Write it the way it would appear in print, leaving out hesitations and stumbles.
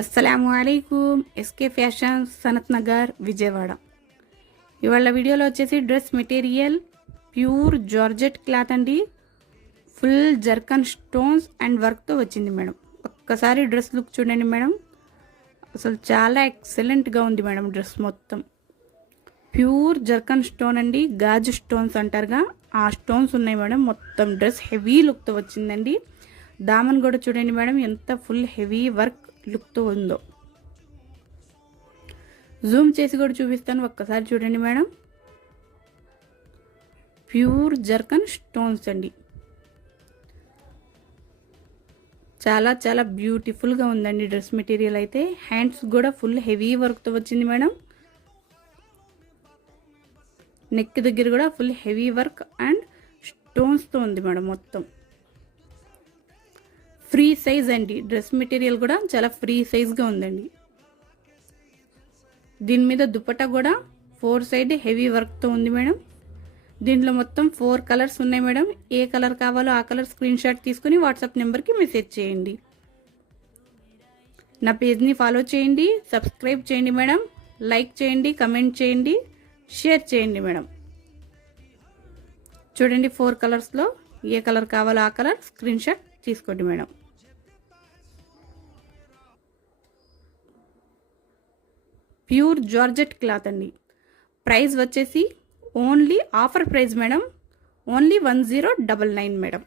అస్సలాము అలైకుం. SK fashion, Sanath Nagar, Vijayawada. ఇవాళ వీడియోలో వచ్చేసి dress material pure georgette cloth అండి. ఫుల్ జర్కన్ స్టోన్స్ అండ్ వర్క్తో వచ్చింది మేడం. ఒక్కసారి డ్రెస్ లుక్ చూడండి మేడం. అసలు చాలా ఎక్సలెంట్గా ఉంది మేడం. డ్రెస్ మొత్తం ప్యూర్ జర్కన్ స్టోన్ అండి. గాజు స్టోన్స్ అంటారుగా, ఆ స్టోన్స్ ఉన్నాయి మేడం. మొత్తం డ్రెస్ హెవీ లుక్తో వచ్చిందండి. దామన్ కూడా చూడండి మేడం, ఎంత ఫుల్ హెవీ వర్క్ లుక్తో ఉందో. జూమ్ చేసి కూడా చూపిస్తాను, ఒక్కసారి చూడండి మేడం. ప్యూర్ జర్కన్ స్టోన్స్ అండి. చాలా చాలా బ్యూటిఫుల్గా ఉందండి డ్రెస్ మెటీరియల్ అయితే. హ్యాండ్స్ కూడా ఫుల్ హెవీ వర్క్తో వచ్చింది మేడం. నెక్ దగ్గర కూడా ఫుల్ హెవీ వర్క్ అండ్ స్టోన్స్తో ఉంది మేడం. మొత్తం ఫ్రీ సైజ్ అండి. డ్రెస్ మెటీరియల్ కూడా చాలా ఫ్రీ సైజ్గా ఉందండి. దీని మీద దుపట్టా కూడా 4 సైడ్ హెవీ వర్క్తో ఉంది మేడం. దీంట్లో మొత్తం 4 కలర్స్ ఉన్నాయి మేడం. ఏ కలర్ కావాలో ఆ కలర్ స్క్రీన్ షాట్ తీసుకుని వాట్సాప్ నెంబర్కి మెసేజ్ చేయండి. నా పేజ్ని ఫాలో చేయండి, సబ్స్క్రైబ్ చేయండి మేడం. లైక్ చేయండి, కమెంట్ చేయండి, షేర్ చేయండి మేడం. చూడండి, 4 కలర్స్లో ఏ కలర్ కావాలో ఆ కలర్ స్క్రీన్ షాట్ తీసుకోండి మేడం. ప్యూర్ జార్జెట్ క్లాత్ అండి. ప్రైస్ వచ్చేసి only offer price madam, only 1099 madam.